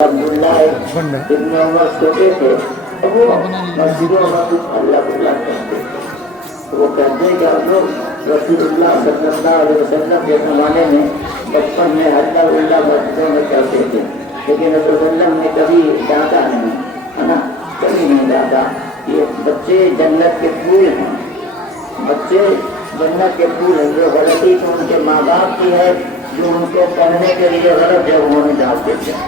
अब्दुल्ला इब्न उमर छोटे थे तो वो मस्जिदों में कुछ अल्लाह अल्लाह करते थे। वो कहते हैं कि हम लोग रसूलुल्लाह सल्लल्लाहु अलैहि वसल्लम के ज़माने में बचपन में अल्लाह मस्जिदों में करते थे, लेकिन रसूलुल्लाह ने कभी डांटा नहीं, है ना, कभी नहीं डांटा। ये बच्चे जन्नत के फूल हैं, बच्चे जन्नत के फूल हैं। जो गलती तो उनके माँ बाप की है, जो उनको पढ़ने के लिए गलत जगहों में डालते थे,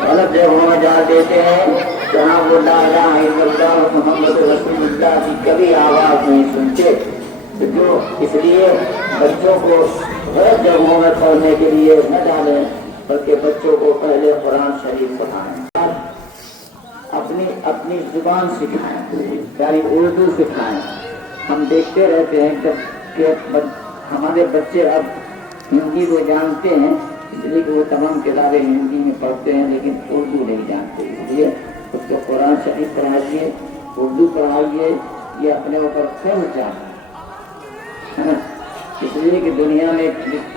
गलत जगहों में डाल देते हैं, जहाँ वो ला इलाहा इल्लल्लाह मुहम्मद रसूलुल्लाह की कभी आवाज़ नहीं सुनते। तो जो इसलिए बच्चों को गलत जगहों में पढ़ने के लिए न डालें, बल्कि बच्चों को पहले कुरान शरीफ पढ़ाएं, अपनी अपनी जुबान सिखाएं, यानी उर्दू सिखाएं। हम देखते रहते हैं कि हमारे बच्चे अब हिंदी को जानते हैं, इसलिए कि वो तमाम किताबें हिंदी में पढ़ते हैं, लेकिन उर्दू नहीं जानते। इसलिए उसको कुरान शरीफ पढ़ाइए, उर्दू पढ़ाइए, ये अपने ऊपर फर्ज है ना। इसलिए कि दुनिया में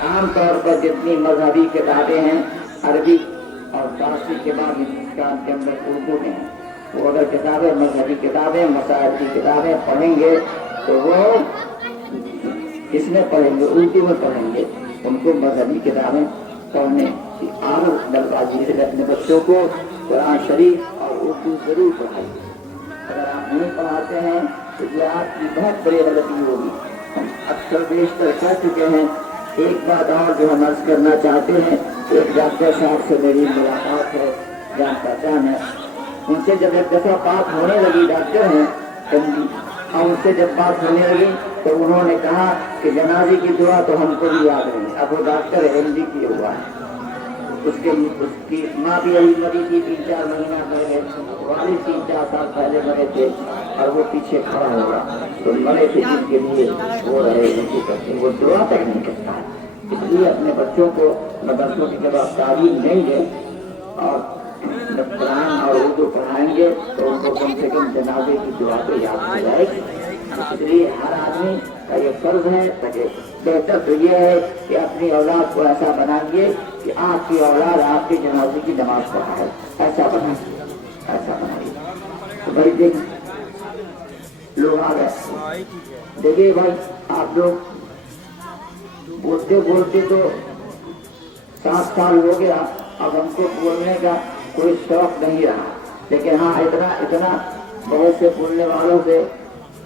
आम तौर पर जितनी मजहबी किताबें हैं अरबी और फारसी के बाद हिंदुस्तान के अंदर उर्दू में हैं, वो अगर किताबें मजहबी किताबें मसाइल की किताबें पढ़ेंगे तो वो इसमें पढ़ेंगे, उर्दू में पढ़ेंगे। उनको मजहबी किताबें पढ़ने की आदत डलवाइए, इसलिए अपने बच्चों को कुरान शरीफ और उर्दू जरूर पढ़ाइए। अगर आप नहीं पढ़ाते हैं तो ये आपकी बहुत बड़ी गलती होगी। हम अक्सर बेशतर कह चुके हैं। एक बात और जो हम अर्ज करना चाहते हैं, एक डॉक्टर साहब से मेरी मुलाकात है, जान पहचान है। उनसे जब एक दफ़ा बात होने लगी, डॉक्टर हैं हिंदी, और उनसे जब बात होने लगी तो उन्होंने कहा कि जनाजे की दुआ तो हमको भी याद नहीं। अब वो डॉक्टर हिंदी की हुआ है, उसकी माँ भी यही मरी थी 3-4 महीना पहले, वालिद 3-4 साल पहले मरे थे, और वो पीछे खड़ा होगा तो मरे थे जिनके लिए वो रहे उनकी करते, वो दुआ तक नहीं करता है। इसलिए अपने बच्चों को मदरसों की जब आप तालीम देंगे और जब कुरान और उर्दू पढ़ाएंगे तो उनको कम से कम जनाजे की दुआ तो याद हो जाएगी। इसलिए हर आदमी का ये फर्ज है, ताकि बेहतर तो ये है कि अपनी औलाद को ऐसा बनाइए कि आपकी औलाद आपके जनाजे की नमाज पढ़ाए, ऐसा बनाइए, ऐसा बनाइए। तो भाई देख लोग आ गए, देखिए भाई आप लोग बोलते बोलते तो 7 साल हो गया, अब हमको बोलने का कोई शौक नहीं रहा, लेकिन हाँ इतना बहुत से बोलने वालों से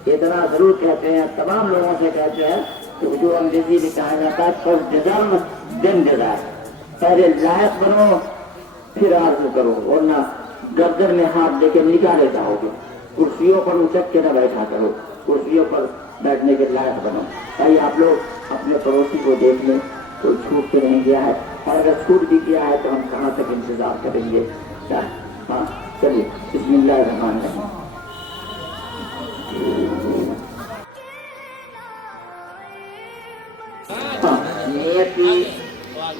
इतना जरूर कहते हैं, तमाम लोगों से कहते हैं कि जो अंग्रेजी में कहा जाता है फर्स्ट डिजाइन देन डिजाइन, पहले लायक बनो फिर आरज़ू करो, वरना गर्दन में हाथ लेके निकाले जाओगे। कुर्सियों पर उचक के न बैठा करो, कुर्सियों पर बैठने के लायक बनो। भाई आप लोग अपने पड़ोसी को देख लें, कोई छूट तो नहीं गया है, और अगर छूट भी गया है तो हम कहाँ तक इंतजार करेंगे। हाँ चलिए, बिस्मिल्लाह रहमान रहीम।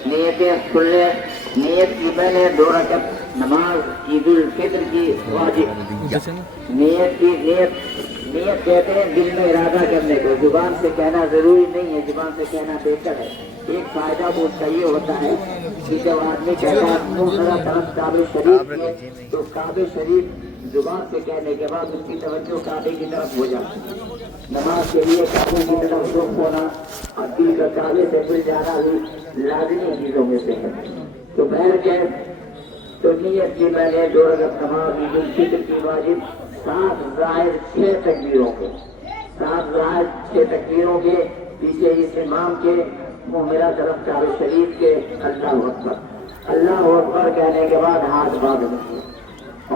नियतें खुलने, नियत की मैंने 2 रकात नमाज ईद उल फित्र की वाजिब। नियत कहते हैं दिल में इरादा करने को, जुबान से कहना जरूरी नहीं है, जुबान से कहना बेहतर है। एक फायदा वो चाहिए होता है कि जब आदमी कहता है तरफ काबे शरीफ में, तो काबे शरीफ जुबान से कहने के बाद उसकी तवज्जो काबे की तरफ हो जाती है। नमाज के लिए काबे की तरफ रुख होना और दिल का काबे से मिल जाना भी लाज़मी चीजों में से है। तो बहर के तो नियत की मैंने 2 रकात नमाज ईद उल फित्र की वाजिब 7 ज़ाहिर 6 तकबीरों के, 7 ज़ाहिर 6 तकबीरों के पीछे इस इमाम के मुँह मेरा तरफ काबे शरीफ के अल्लाहु अकबर, अल्लाहु अकबर कहने के बाद हाथ बांध लेंगे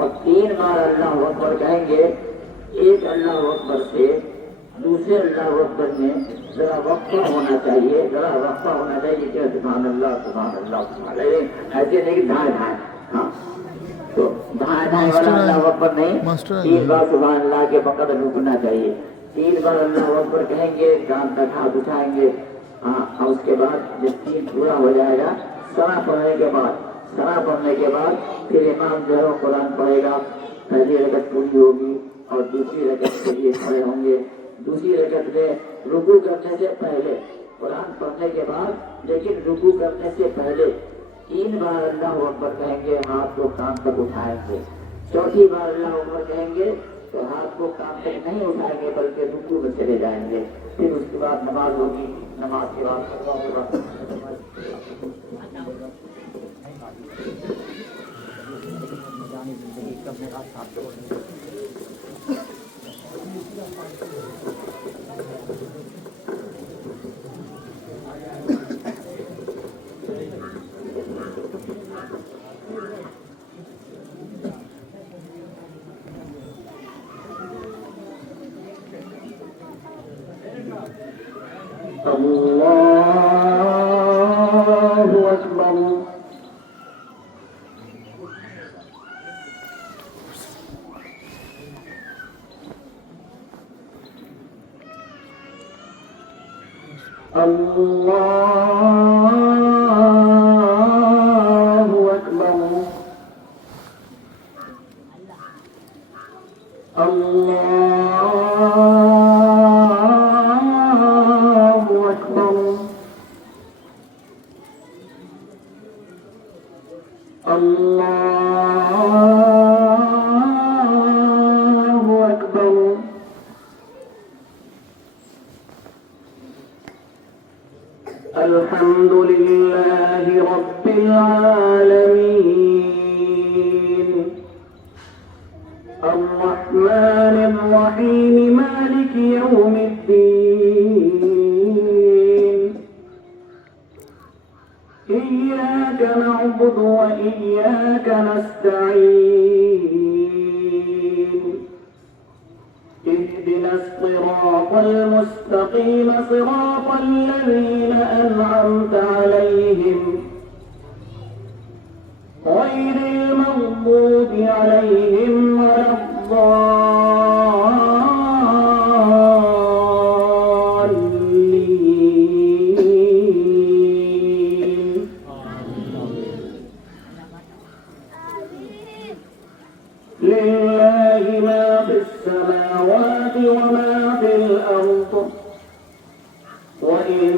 और 3 बार अल्लाहु अकबर कहेंगे। एक अल्लाहु अकबर से दूसरे अल्लाहु अकबर में जरा वक्फा होना चाहिए, जरा वक्फा होना चाहिए कि सुभान अल्लाह सुभान अल्लाह सुभान अल्लाह, ऐसे नहीं कि धाए धाए, हाँ तो धाए धाए वाला अल्लाहु अकबर नहीं, 3 बार सुभान अल्लाह के वक़्त रुकना चाहिए। 3 बार अल्लाहु अकबर कहेंगे, कान तक हाथ उठाएंगे, हाँ, और उसके बाद जब 3 पूरा हो जाएगा, सरा पढ़ने के बाद फिर इमाम जो है कुरान पढ़ेगा। पहली रकत पूरी होगी और दूसरी रकत के लिए खड़े होंगे। दूसरी रकत में रुकू करने से पहले कुरान पढ़ने के बाद, लेकिन रुकू करने से पहले 3 بار اللہ اکبر کہیں گے ہاتھ کو کان تک اٹھائیں گے، 4تھی بار اللہ اکبر کہیں گے تو ہاتھ کو کان تک نہیں اٹھائیں گے بلکہ رکوع میں چلے جائیں گے. پھر اس کے بعد نماز ہوگی. نماز کے بعد زندگی کا میرا ساتھ اللہ اکبر. اللہ اکبر. اللہ اکبر. اللہ اکبر. الحمد لله رب العالمين الرحمن الرحيم مالك يوم الدين إياك نعبد وإياك نستعين اهدنا الصراط المستقيم صراط الذين أنعمت عليهم غير المغضوب عليهم ولا الضالين. لله ما في السماوات وما في الأرض وإن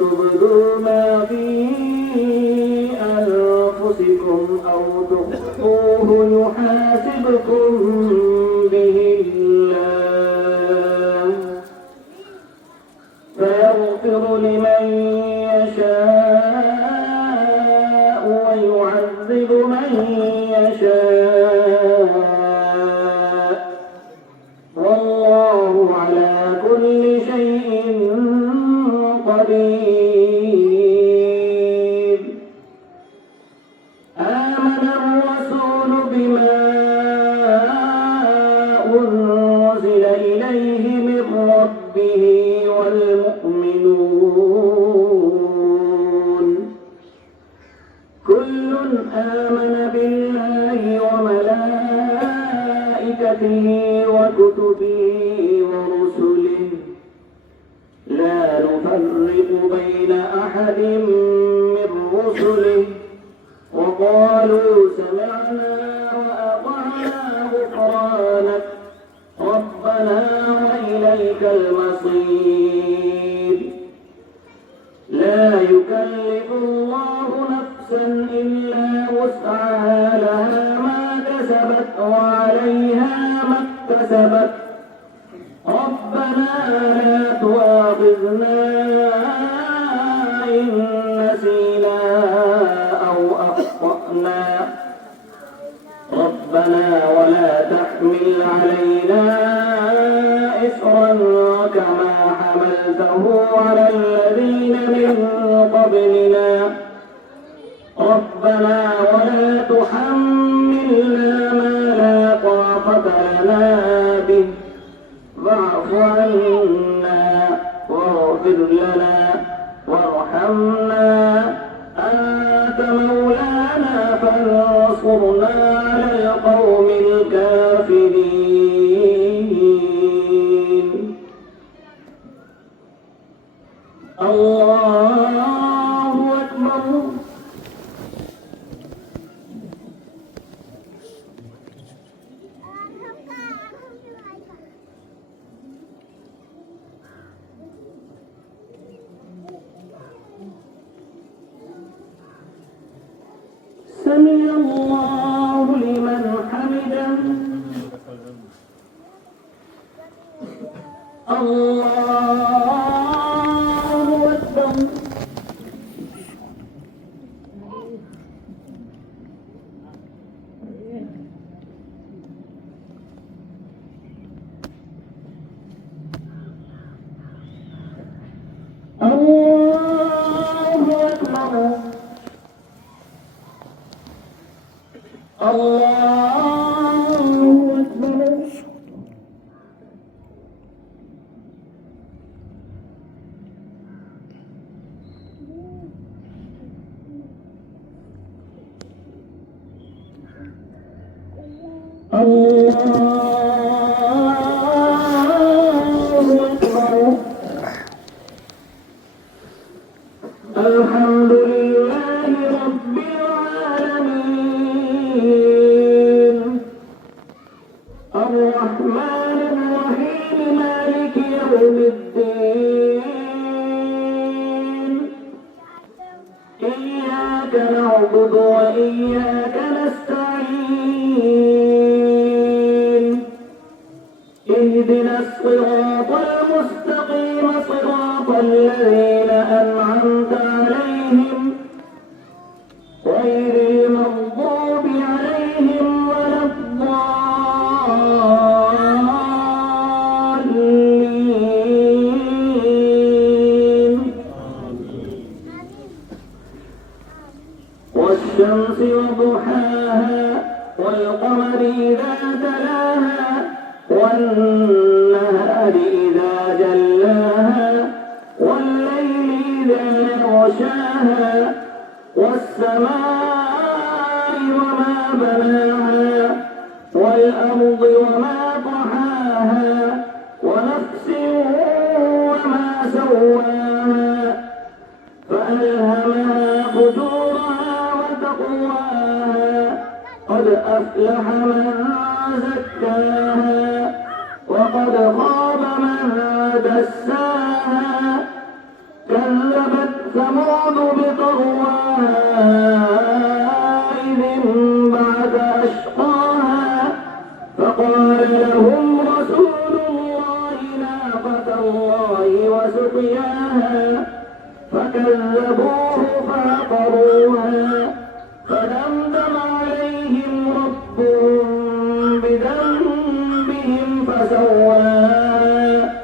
تبدوا ما في أنفسكم أو تخفوه يحاسبكم به الله فيغفر لمن يشاء ويعذب من يشاء والله على كل شيء قدير. آمن الرسول بما أنزل إليه من ربه والمؤمنون كل آمن بالله وملائكته وكتبه ورسله لا نفرق بين أحد من رسله وقالوا سمعنا وأطعنا غفرانك ربنا وإليك المصير. لا يكلف الله نفسا إلا وسعها لها ما كسبت وعليها ما اكتسبت ربنا لا تؤاخذنا إن نسينا أو أخطأنا ربنا ولا تحمل علينا إصرا كما حملته على الذين من قبلنا ربنا ولا تحملنا ما لا طاقة لنا به واعف عنا واغفر لنا وارحمنا أنت مولانا فانصرنا على القوم الكافرين. الله أكبر. الله أكبر. الحمد لله رب العالمين الرحمن الرحيم مالك يوم الدين إياك نعبد وإياك نستعين اهدنا الصراط المستقيم صراط الذين أنعمت عليهم غير المغضوب عليهم ولا الضالين والشمس وضحاها والقمر إذا تلاها والنهار إذا جلاها والليل إذا يغشاها والسماء وما بناها والأرض وما طحاها ونفس وما سواها فألهمها فجورها وتقواها قد أفلح من زكاها وقد خاب من دساها كذبت ثمود بطغواها إذ انبعث أشقاها فقال لهم رسول الله ناقة الله وسقياها فكذبوه فعقروها فدمدم عليهم ربهم بذنبهم فسواها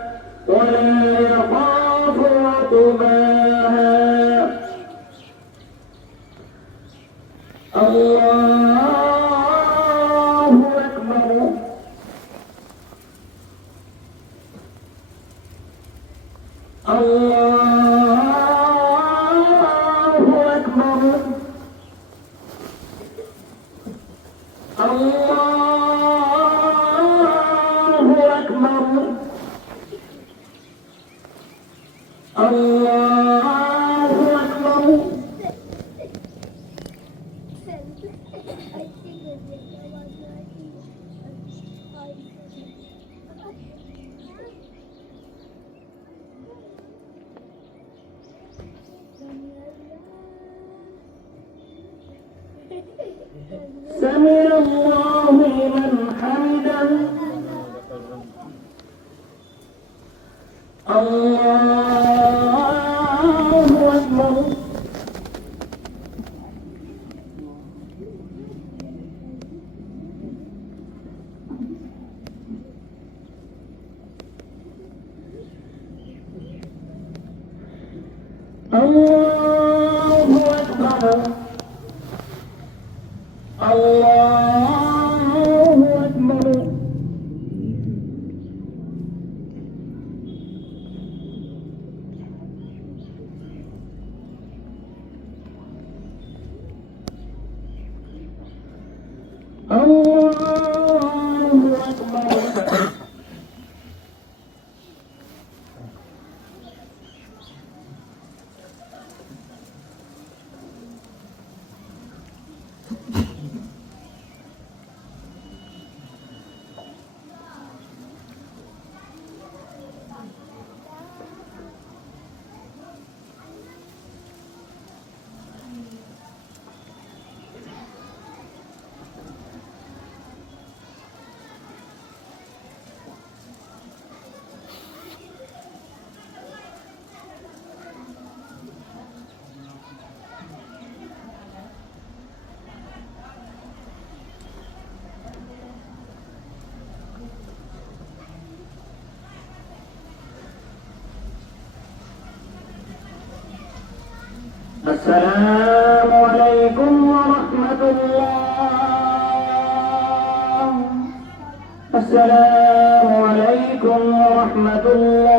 ولا يخاف عقباها الله أكبر. الله أكبر. الله أكبر. الله أكبر. سمع الله لمن حمده. الله أكبر. الله أكبر. الله أكبر. الله أكبر. السلام عليكم ورحمة الله السلام عليكم ورحمة الله.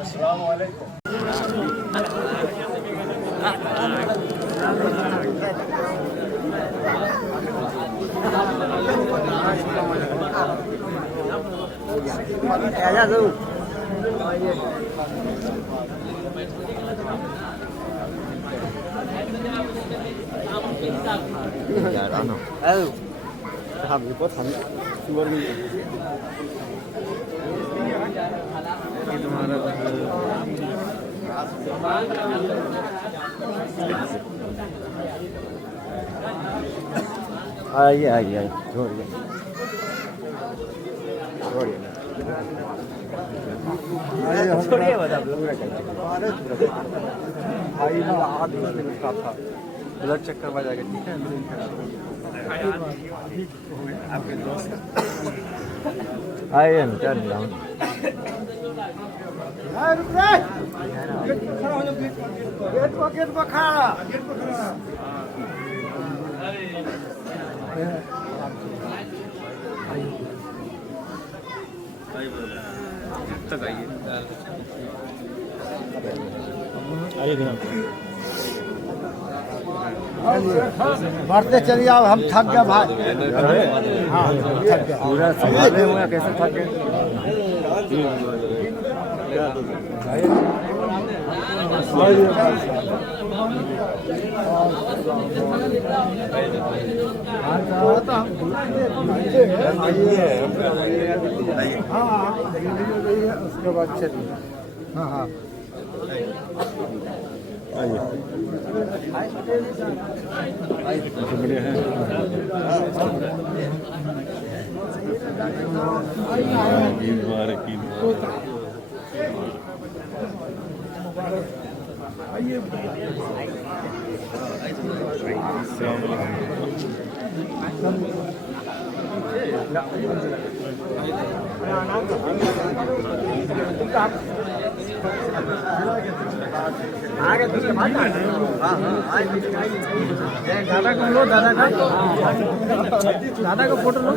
السلام علیکم. آئیے چھوڑیے بلڈ چیک کروا جائے گا. ٹھیک ہے آپ کے دوست آئیے نا ٹرن ڈاؤن. بڑھتے چلیے. اب ہم تھک گئے بھائی. ہاں تھک گئے پورا سنبھالے ہوئے کیسے تھک گئے. ہاں اس کے بعد چلیے. ہاں ہاں بڑھیا ہے. عید مبارک. عید السلام دادا کو لو. دادا کا فوٹو لو.